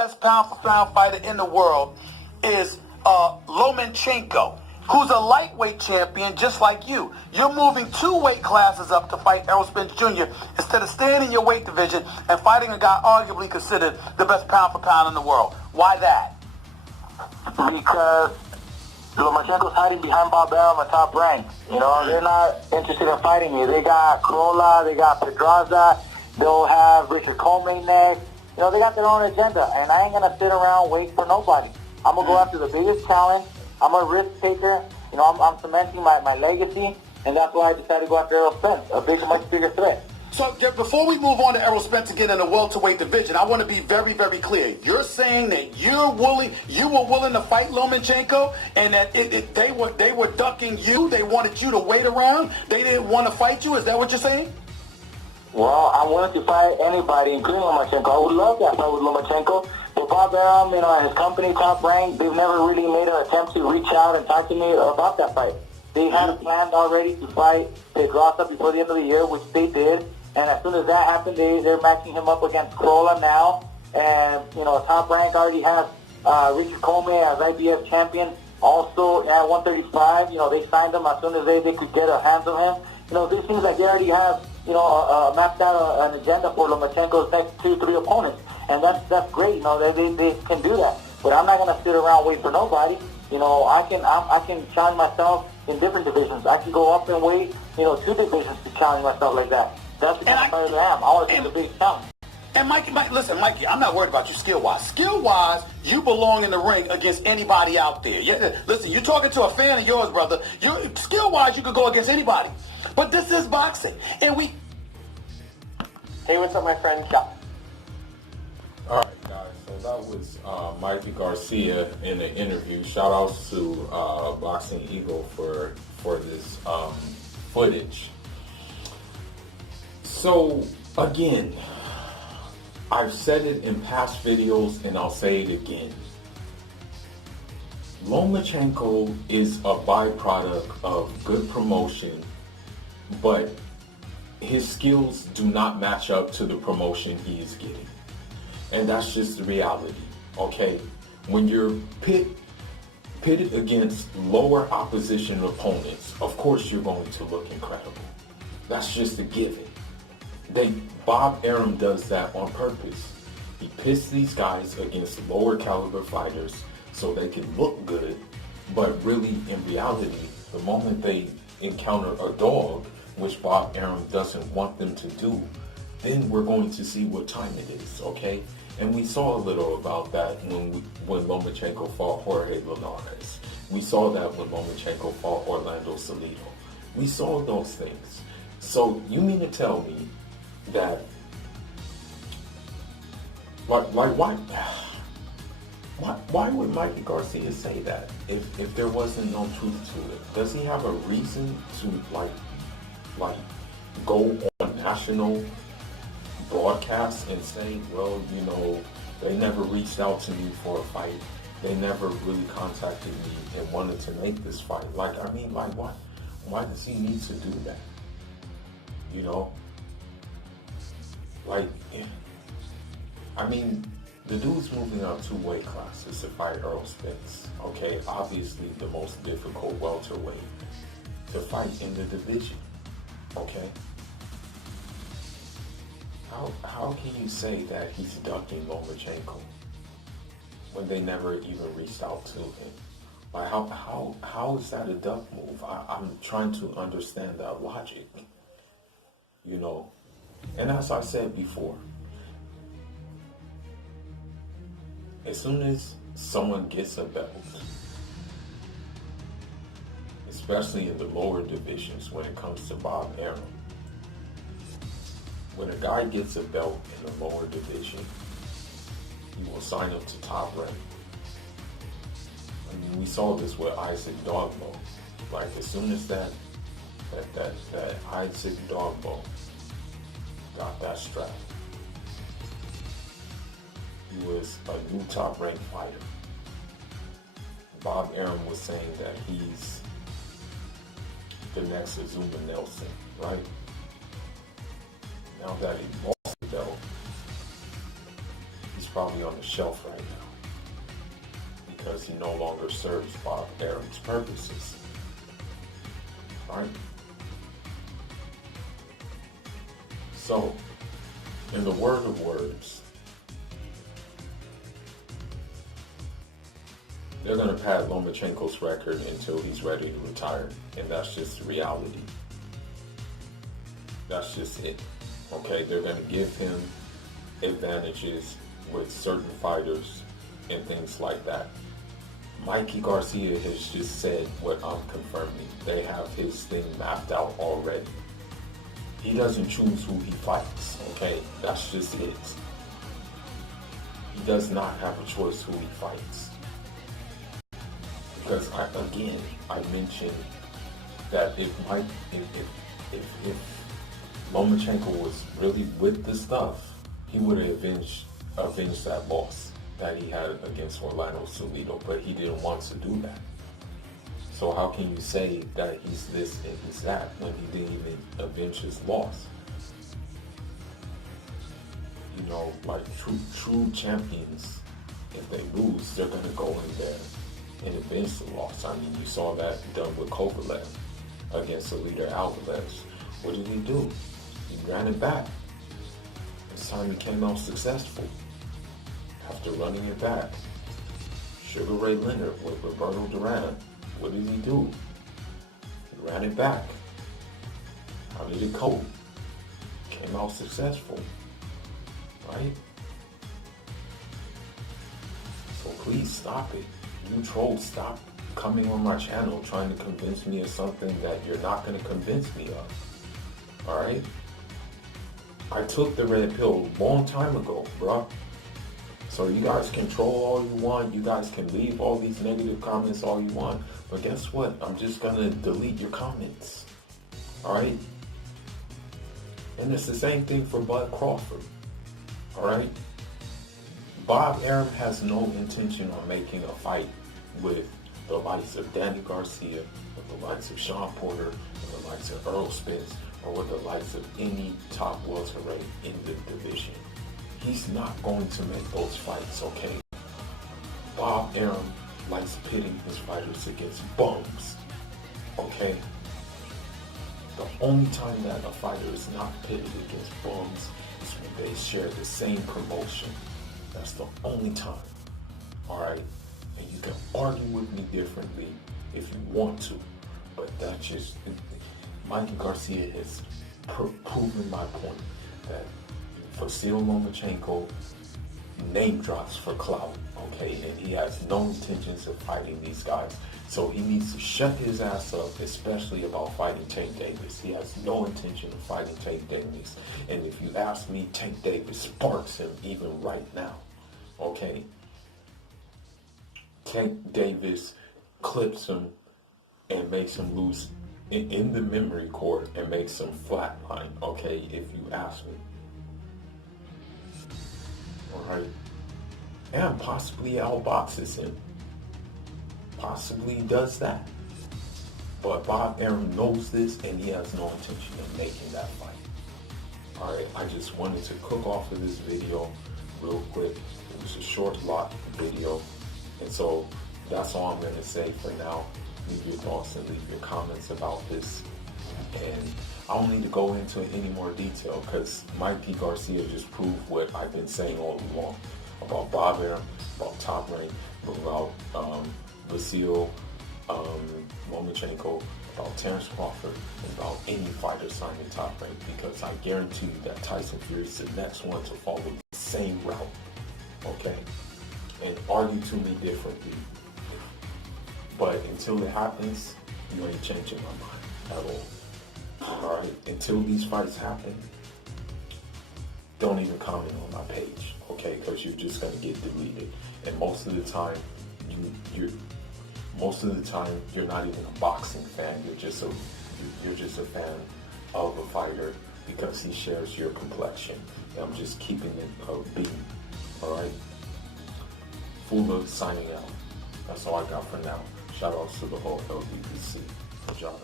best pound-for-pound fighter in the world is Lomachenko, who's a lightweight champion just like you. You're moving 2 weight classes up to fight Errol Spence Jr. instead of staying in your weight division and fighting a guy arguably considered the best pound-for-pound in the world. Why that? Because Lomachenko's hiding behind Bob Arum at Top Rank. You know, they're not interested in fighting me. They got Corolla, they got Pedraza, they'll have Richard Coleman next. You know, they got their own agenda, and I ain't going to sit around wait for nobody. I'm going to go after the biggest challenge. I'm a risk taker. You know, I'm cementing my legacy, and that's why I decided to go after Errol Spence, a much bigger threat. So before we move on to Errol Spence again in the welterweight division, I want to be very, very clear. You're saying that you were willing to fight Lomachenko, and that they were ducking you. They wanted you to wait around. They didn't want to fight you. Is that what you're saying? Well, I'm willing to fight anybody, including Lomachenko. I would love that fight with Lomachenko. But Bob Arum, you know, and his company, Top Rank, they've never really made an attempt to reach out and talk to me about that fight. They had planned already to fight Pedraza before the end of the year, which they did. And as soon as that happened, they're matching him up against Corolla now. And, you know, Top Rank already has Richard Coleman as IBF champion. Also, at 135, you know, they signed him as soon as they could get a hands on him. You know, this seems like they already have, you know, mapped out an agenda for Lomachenko's next 2-3 opponents. And that's great, you know, they can do that. But I'm not going to sit around and wait for nobody. You know, I can challenge myself in different divisions. I can go up and wait, you know, 2 divisions to challenge myself like that. That's the kind of fighter I am. I want to take the big challenge. And Mikey, listen, Mikey, I'm not worried about you skill-wise. Skill-wise, you belong in the ring against anybody out there. Listen, you're talking to a fan of yours, brother. Skill-wise, you could go against anybody. But this is boxing. And we... Hey, what's up, my friend? Chuck. All right, guys. So that was Mikey Garcia in an interview. Shout-outs to Boxing Eagle for this footage. So, again, I've said it in past videos and I'll say it again. Lomachenko is a byproduct of good promotion, but his skills do not match up to the promotion he is getting. And that's just the reality, okay? When you're pitted against lower opposition opponents, of course you're going to look incredible. That's just a given. Bob Arum does that on purpose. He pits these guys against lower caliber fighters so they can look good, but really in reality, the moment they encounter a dog, which Bob Arum doesn't want them to do, then we're going to see what time it is, okay? And we saw a little about that when Lomachenko fought Jorge Linares. We saw that when Lomachenko fought Orlando Salido. We saw those things. So you mean to tell me that, why would Mikey Garcia say that if there wasn't no truth to it? Does he have a reason to like go on national broadcast and say, well, you know, they never reached out to me for a fight. They never really contacted me and wanted to make this fight. Why does he need to do that? You know? The dude's moving up 2 weight classes to fight Errol Spence. Okay, obviously the most difficult welterweight to fight in the division. Okay? How can you say that he's ducking Lomachenko when they never even reached out to him? How is that a duck move? I'm trying to understand that logic. You know? And as I said before, as soon as someone gets a belt, especially in the lower divisions when it comes to Bob Arum, when a guy gets a belt in the lower division, he will sign up to Top Rank. I mean, we saw this with Isaac Dogbo. As soon as that Isaac Dogbo got that strap, he was a new Top Rank fighter. Bob Arum was saying that he's the next Azuma Nelson, right? Now that he lost the belt, he's probably on the shelf right now because he no longer serves Bob Arum's purposes. Right? So, in the word of words, they're going to pad Lomachenko's record until he's ready to retire, and that's just reality. That's just it. Okay, they're going to give him advantages with certain fighters and things like that. Mikey Garcia has just said what I'm confirming. They have his thing mapped out already. He doesn't choose who he fights, okay? That's just it. He does not have a choice who he fights. Because I mentioned that if Lomachenko was really with the stuff, he would have avenged that loss that he had against Orlando Salido, but he didn't want to do that. So how can you say that he's this and he's that when he didn't even avenge his loss? You know, like true champions, if they lose, they're gonna go in there and avenge the loss. I mean, you saw that done with Kovalev against Alida Alvarez. What did he do? He ran it back. This time he came out successful. After running it back, Sugar Ray Leonard with Roberto Duran. What did he do? He ran it back. How did it go? Came out successful, right? So please stop it. You trolls, stop coming on my channel trying to convince me of something that you're not going to convince me of. Alright? I took the red pill a long time ago, bruh. So you guys can troll all you want. You guys can leave all these negative comments all you want. But guess what? I'm just going to delete your comments. Alright? And it's the same thing for Bud Crawford. Alright? Bob Arum has no intention on making a fight with the likes of Danny Garcia, with the likes of Sean Porter, with the likes of Earl Spence, or with the likes of any top welterweight in the division. He's not going to make those fights, okay? Bob Arum likes pitting his fighters against bums, okay? The only time that a fighter is not pitted against bums is when they share the same promotion. That's the only time, alright? And you can argue with me differently if you want to, but that's just, Mikey Garcia has proven my point that Vasil Lomachenko name drops for clout, okay? And he has no intentions of fighting these guys. So he needs to shut his ass up, especially about fighting Tank Davis. He has no intention of fighting Tank Davis. And if you ask me, Tank Davis sparks him even right now, okay? Tank Davis clips him and makes him lose in the memory court and makes him flatline, okay, if you ask me. Alright? And possibly outboxes him. Possibly does that. But Bob Arum knows this and he has no intention of making that fight. Alright, I just wanted to cook off of this video real quick. It was a short lot video. And so that's all I'm going to say for now. Leave your thoughts and leave your comments about this. And I don't need to go into any more detail because Mikey Garcia just proved what I've been saying all along about Bob Arum, about Top Rank, about Vasil Lomachenko, about Terrence Crawford, and about any fighter signing Top Rank, because I guarantee you that Tyson Fury is the next one to follow the same route, okay? And argue to me differently. But until it happens, you ain't changing my mind at all. Alright, until these fights happen, don't even comment on my page, okay? Because you're just gonna get deleted. And most of the time, you're not even a boxing fan. You're just a fan of a fighter because he shares your complexion. And I'm just keeping it a beam. Alright? Fula signing out. That's all I got for now. Shout outs to the whole LBBC. Good job.